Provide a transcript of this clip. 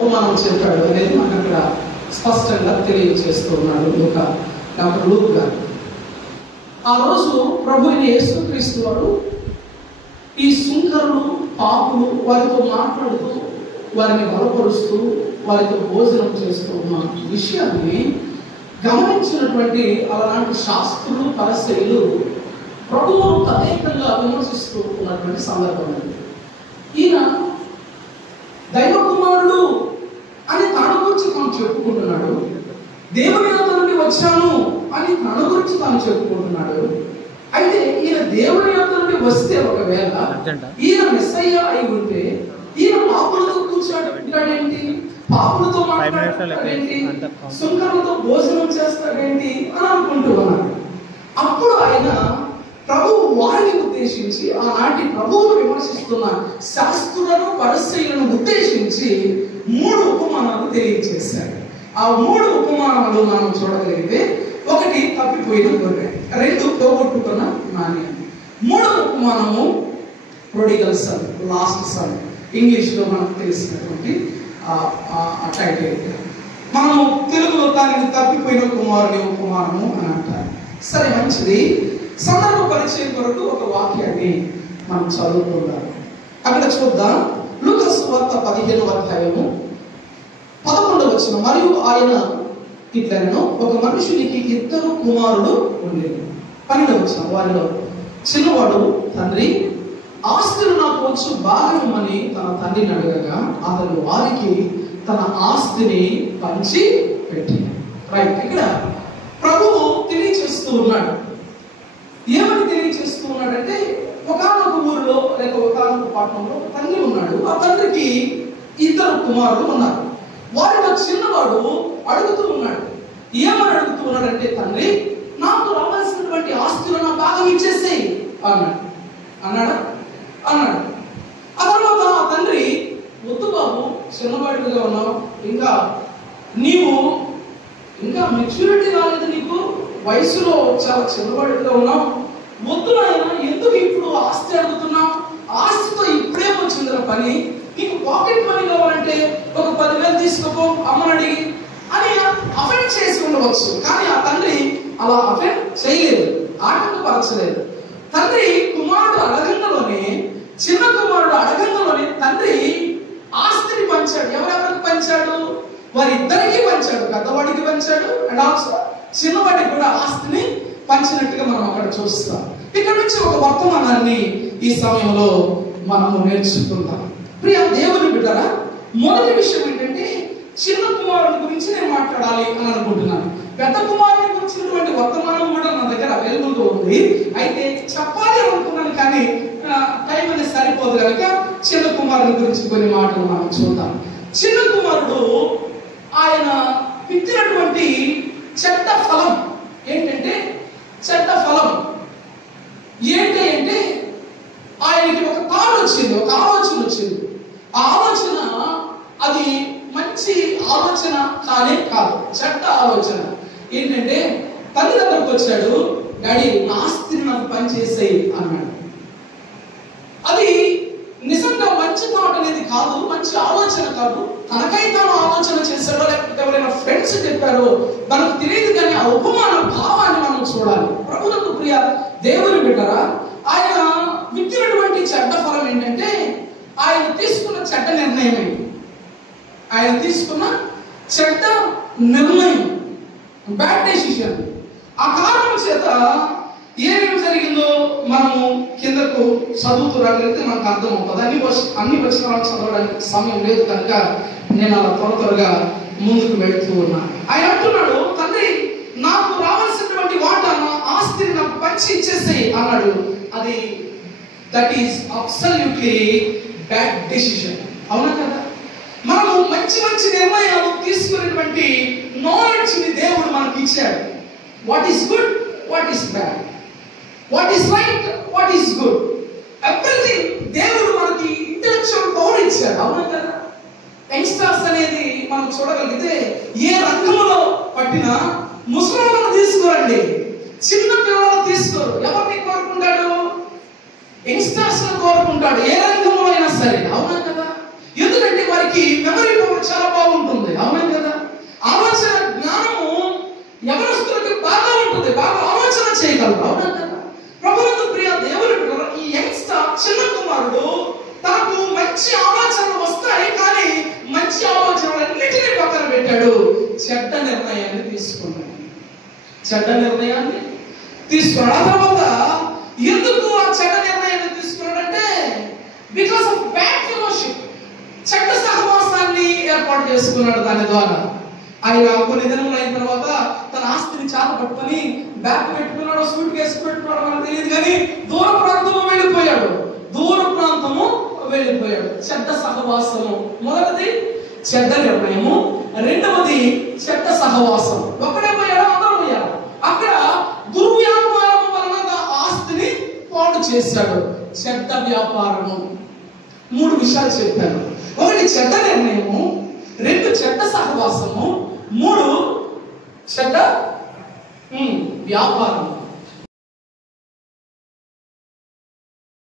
అవమానం చెప్పాడు అనేది మనకు అక్కడ స్పష్టంగా తెలియజేస్తూ ఉన్నాడు డాక్టర్ లూక్ గారు. ఆ రోజు ప్రభు అయిన యేసుక్రీస్తు వారు ఈ సుంకరులు పాపులు వారితో మాట్లాడుతూ వారిని బలపరుస్తూ వారితో భోజనం చేస్తూ ఉన్న విషయాన్ని గమనించినటువంటి అలాంటి శాస్త్రులు పరిసయ్యులు ప్రభువు తదేకంగా విమర్శిస్తూ ఉన్నటువంటి సందర్భం అది. ఈయన దైవ కుమారుడు అని తన గురించి తాను చెప్పుకుంటున్నాడు, దేవుని యొద్ద నుండి వచ్చాను అని తన గురించి తాను చెప్పుకుంటున్నాడు. అయితే ఈయన దేవుని యొద్ద నుండి వస్తే ఒకవేళ ఈయన మెస్సయ్య అయి ఉంటే ఈయన పాపులతో కూర్చోడేంటి, పాపులతో మాట్లాడేంటి, సుంకరులతో భోజనం చేస్తాడేంటి అని అనుకుంటూ ఉన్నాడు. అప్పుడు ఆయన ప్రభువు వారిని ఉద్దేశించి ఆనాటి ప్రభువును విమర్శిస్తున్న శాస్త్రులను పరిసయ్యులను ఉద్దేశించి 3 ఉపమానాలు తెలియజేశాడు. ఆ 3 ఉపమానాలు మనం చూడగలిగితే, 1 తప్పిపోయిన గొర్రె, 2 పోగొట్టుకున్న నాణ్యం. 3 ఉపమానము ప్రొడిగల్ సన్, లాస్ట్ సన్, ఇంగ్లీష్లో మనకు తెలిసినటువంటి టైటిల్. మనము తెలుగులో దానికి తప్పిపోయిన కుమారుని ఉపమానము అని అంటారు. సరే, మంచిది. సందర్భ పరిచయం కొరకు ఒక వాక్యాన్ని మనం చదువుకుందాం. అక్కడ చూద్దాం. లూకా సువార్త 15వ అధ్యాయము 11వ వచనం. మరియు ఆయన ఇట్లనెను, ఒక మనుషునికి 2 కుమారులు ఉండేవి. 12వ వచనం. వారిలో చిన్నవాడు, తండ్రి, ఆస్తులు నాకు వచ్చు భాగమని తన తండ్రిని అడగగా అతను వారికి తన ఆస్తిని పంచి పెట్టిన. రైట్. ఇక్కడ ప్రభువు తెలియచేస్తూ ఉన్నాడు. ఏమని తెలియచేస్తూ ఉన్నాడంటే, ఒకనొక ఊరిలో లేక ఒకనొక పట్టణంలో ఒక తండ్రి ఉన్నాడు. ఆ తండ్రికి 2 కుమారులు ఉన్నారు. వారిలో చిన్నవాడు అడుగుతూ ఉన్నాడు. ఏమని అడుగుతూ ఉన్నాడంటే, తండ్రి, నాకు రావాల్సినటువంటి ఆస్తులు నా భాగం ఇచ్చేసేయి అన్నాడు. అన్నాడు. ఆ తర్వాత ఆ తండ్రి, వద్దు బాబు, చిన్నవాడిగా ఉన్నావు, ఇంకా మెచ్యూరిటీ రాలేదు, నీకు వయసులో చాలా చిన్నవాడిగా ఉన్నావు, వద్దు నాయన, ఎందుకు ఇప్పుడు ఆస్తి అడుగుతున్నావు, ఆస్తితో ఇప్పుడే వచ్చిందిరా పని, నీకు పాకెట్ మనీ కావాలంటే ఒక 10,000 తీసుకోపో అమ్మని అడిగి అని అఫెండ్ చేసి ఉండవచ్చు. కానీ ఆ తండ్రి అలా అఫెండ్ చేయలేదు, ఆటంకపరచలేదు. తండ్రి కుమారుడు అడగంలోనే, చిన్న కుమారుడు అడగంలోనే తండ్రి ఆస్తిని పంచాడు. ఎవరెవరికి పంచాడు? వారిద్దరికి పంచాడు. పెద్దవాడికి పంచాడు, అండ్ ఆల్సో చిన్నవాడికి కూడా ఆస్తిని పంచినట్టుగా మనం అక్కడ చూస్తాం. ఇక్కడ నుంచి ఒక వర్తమానాన్ని ఈ సమయంలో మనము నేర్చుకుందాం. ప్రియ దేవుని బిడ్డరా, మొదటి విషయం ఏంటంటే, చిన్న కుమారుడి గురించి నేను మాట్లాడాలి అని అనుకుంటున్నాను. పెద్ద కుమారుని గురించినటువంటి వర్తమానం కూడా నా దగ్గర అవైలబుల్గా ఉంది. అయితే చెప్పాలి అనుకున్నాను, కానీ టైం అనేది సరిపోదు కనుక చిన్న కుమారుని గురించి కొన్ని మాటలు మనం చూద్దాం. చిన్న కుమారుడు ఆయన విత్తినటువంటి చెడ్డ ఫలం ఏంటంటే, ఏంటి అంటే, ఆయనకి ఒక థాట్ వచ్చింది, ఒక ఆలోచన వచ్చింది. ఆ ఆలోచన అది మంచి ఆలోచన కానే కాదు, చెడ్డ ఆలోచన. ఏంటంటే, తల్లి దగ్గరకు వచ్చాడు, డాడీ, నా ఆస్తిని నాకు పనిచేసేయి అన్నాడు. అది నిజంగా మంచి థాట్ అనేది కాదు, మంచి ఆలోచన కాదు. తనకై తాను ఆలోచన చేశాడో లేకపోతే ఎవరైనా ఫ్రెండ్స్ చెప్పారో మనకు తెలియదు, కానీ ఆ ఉపమాన భావాన్ని మనం చూడాలి. ప్రభువుకు ప్రియ దేవుని బిడ్డరా, ఆయన విత్తినటువంటి చెడ్డ ఫలం ఏంటంటే, ఆయన తీసుకున్న చెడ్డ నిర్ణయం ఏంటి? ఆయన తీసుకున్న చెడ్డ నిర్ణయం, బ్యాడ్ డెసిషన్. ఆ కారణం చేత ఏమేమి జరిగిందో మనము కిందకు చదువుతూ రాగలిగితే మనకు అర్థం అవుతుంది. అన్ని వచనాలు చదవడానికి సమయం లేదు కనుక నేను అలా త్వరగా ముందుకు వెళుతూ ఉన్నాను. ఆయన అంటున్నాడు, తండ్రి, నాకు రావాల్సినటువంటి వాటా, నా ఆస్తిని నాకు పంచి ఇచ్చేసేయి అన్నాడు. అది that is absolutely bad decision. అవునా కదా? మనము మంచి నిర్ణయాలు తీసుకునేటువంటి నాలెడ్జ్ని దేవుడు మనకి ఇచ్చాడు. What is good, what is bad, what is right, what is good, everything దేవుడు మనకి ఇంటెలెక్చువల్ పవర్ ఇచ్చాడు. అవునా కదా? యంగ్స్టర్స్ అనేది మనం చూడగలిగితే, ఏ రంగంలో పట్టినా ముసలిలను తీసుకోరండి, చిన్న పిల్లలను తీసుకోరు. ఎవరిని కోరుకుంటాడు? యంగ్స్టర్స్ కోరుకుంటాడు, ఏ రంగంలో అయినా సరే. అవునా కదా? ఎందుకంటే వారికి మెమరీ పవర్ చాలా పెట్టాడు? చెడ్డ నిర్ణయాన్ని తీసుకున్నాడు. చెడ్డ నిర్ణయాన్ని తీసుకున్నాడు. ఆ తర్వాత ఎందుకు ఆ చెడ్డ నిర్ణయాన్ని తీసుకున్నాడంటే బికాస్ ఆఫ్ బ్యాడ్ ఫెలోషిప్. చెడ్డ సహవాసాన్ని ఏర్పాటు చేసుకున్నాడు. దాని ద్వారా ఆయన కొన్ని దినములు అయిన తర్వాత తన ఆస్తిని చాట పట్టుకొని బ్యాగ్ పెట్టుకున్నాడు, సూట్ కేసు పెట్టుకున్నాడు మనకు తెలియదు, కానీ దూర ప్రాంతము వెళ్ళిపోయాడు. చెడ్డ సహవాసము. మొదటిది చెడ్డ నిర్ణయము, రెండవది చెడ్డ సహవాసం. ఒక్కడే పోయాడు, అందరూ పోయారు. అక్కడ దుర్వ్యాపారం వలన ఆస్తిని పాడు చేశాడు. చెడ్డ వ్యాపారము. 3 విషయాలు చెప్పాను. 1 చెడ్డ నిర్ణయము, 2 చెడ్డ సహవాసము, 3 చెడ్డ వ్యాపారం.